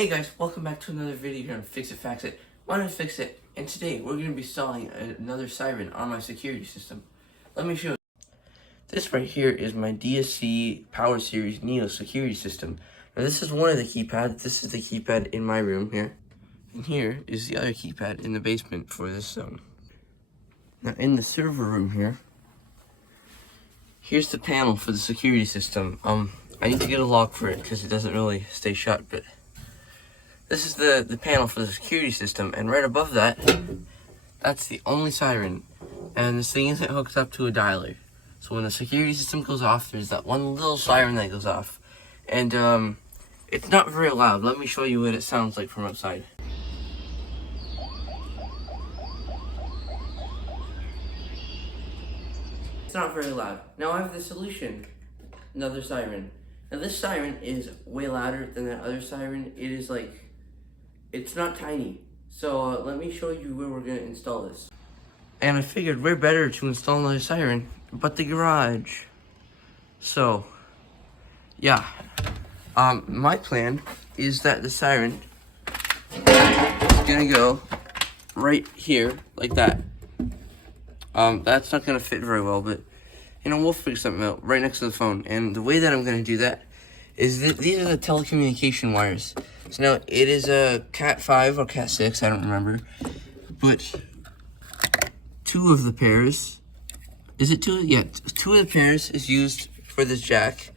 Hey guys, welcome back to another video here on Fix It Fax It. My name is Fix It, and today we're going to be installing another siren on my security system. Let me show you. This right here is my DSC Power Series NEO security system. Now this is one of the keypads. This is the keypad in my room here. And here is the other keypad in the basement for this zone. Now in the server room here, here's the panel for the security system. I need to get a lock for it because it doesn't really stay shut, but this is the panel for the security system, and right above that, that's the only siren. And this thing isn't hooked up to a dialer. So when the security system goes off, there's that one little siren that goes off. And it's not very loud. Let me show you what it sounds like from outside. It's not very loud. Now I have the solution. Another siren. Now this siren is way louder than that other siren. It is like, it's not tiny. So let me show you where we're gonna install this. And I figured where better to install another siren but the garage. So, yeah. My plan is that the siren is gonna go right here, like that. That's not gonna fit very well, but you know, we'll figure something out right next to the phone. And the way that I'm gonna do that is that these are the telecommunication wires. So now it is a Cat 5 or Cat 6, I don't remember. But two of the pairs, is it two? Yeah, two of the pairs is used for this jack,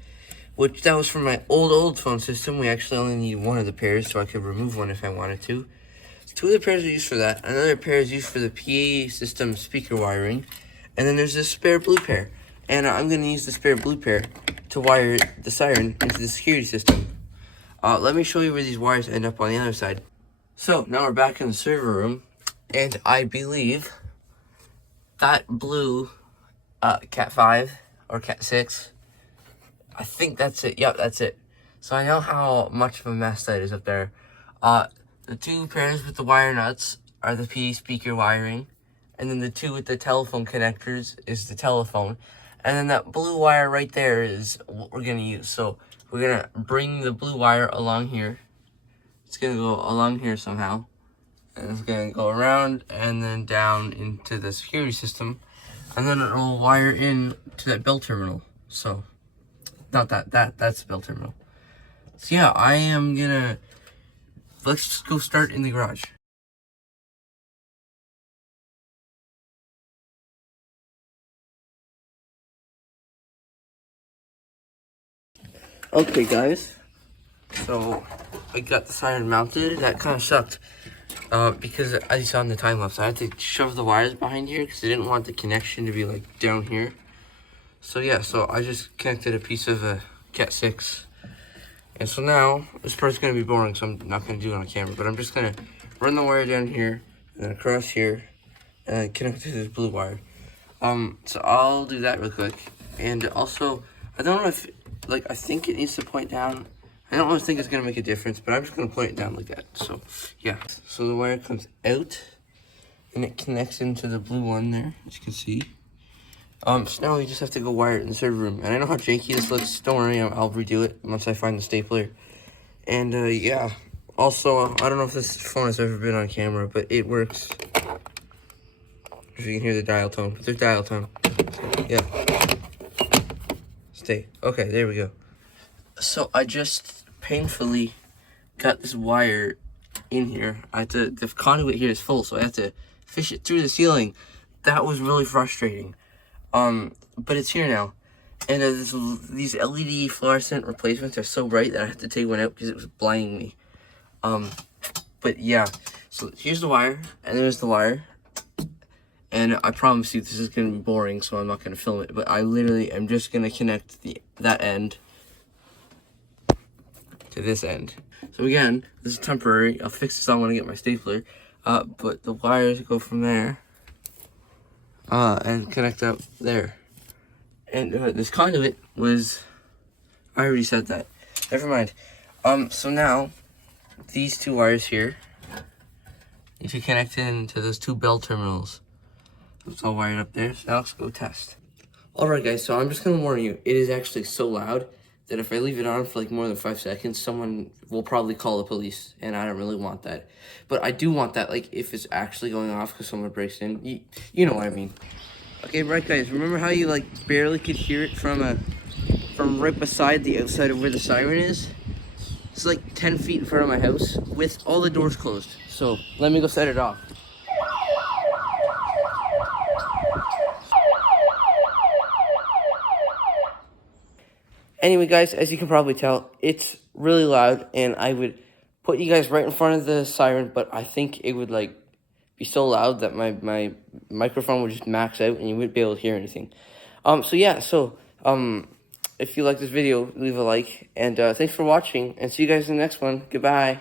which that was from my old phone system. We actually only need one of the pairs, so I could remove one if I wanted to. So two of the pairs are used for that. Another pair is used for the PA system speaker wiring. And then there's this spare blue pair. And I'm going to use the spare blue pair to wire the siren into the security system. Let me show you where these wires end up on the other side. So now we're back in the server room, and I believe that blue Cat 5 or Cat 6, I think that's it. Yep, that's it. So I know how much of a mess that is up there. The two pairs with the wire nuts are the PA speaker wiring, and then the two with the telephone connectors is the telephone. And then that blue wire right there is what we're going to use. So we're going to bring the blue wire along here. It's going to go along here somehow. And it's going to go around and then down into the security system. And then it will wire in to that bell terminal. So, not that's the bell terminal. So yeah, I am going to, let's just go start in the garage. Okay guys, so I got the siren mounted. That kind of sucked because as you saw in the time lapse, I had to shove the wires behind here because I didn't want the connection to be like down here. So yeah, so I just connected a piece of a Cat 6. And so now, this part's going to be boring, so I'm not going to do it on camera, but I'm just going to run the wire down here and then across here and then connect it to this blue wire. So I'll do that real quick. And also, I don't know if, like, I think it needs to point down. I don't really think it's going to make a difference, but I'm just going to point it down like that. So, yeah. So the wire comes out, and it connects into the blue one there, as you can see. So now we just have to go wire it in the server room. And I know how janky this looks. Don't worry, I'll redo it once I find the stapler. And, yeah. Also, I don't know if this phone has ever been on camera, but it works. If you can hear the dial tone. But there's dial tone. So, yeah. Stay. Okay, there we go. So I just painfully got this wire in here. The conduit here is full, so I have to fish it through the ceiling. That was really frustrating. But it's here now. And these LED fluorescent replacements are so bright that I have to take one out because it was blinding me. But yeah, so here's the wire, and there's the wire. And I promise you this is going to be boring, so I'm not going to film it. But I literally am just going to connect that end to this end. So again, this is temporary. I'll fix this on when I get my stapler. But the wires go from there and connect up there. And this conduit was, I already said that. Never mind. So now, these two wires here, need to connect into those two bell terminals. It's all wired up there, so now let's go test. Alright guys, so I'm just going to warn you, it is actually so loud that if I leave it on for like more than 5 seconds, someone will probably call the police, and I don't really want that. But I do want that, like, if it's actually going off because someone breaks in. You know what I mean. Okay, right, guys. Remember how you like barely could hear it from right beside the outside of where the siren is? It's like 10 feet in front of my house with all the doors closed. So let me go set it off. Anyway, guys, as you can probably tell, it's really loud, and I would put you guys right in front of the siren, but I think it would like be so loud that my microphone would just max out and you wouldn't be able to hear anything. If you like this video, leave a like, and thanks for watching, and see you guys in the next one. Goodbye.